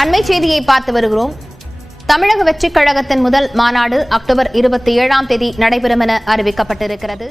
அண்மை செய்தியை பார்த்து வருகிறோம். தமிழக வெற்றிக் கழகத்தின் முதல் மாநாடு அக்டோபர் 27ஆம் தேதி நடைபெறும் என அறிவிக்கப்பட்டிருக்கிறது.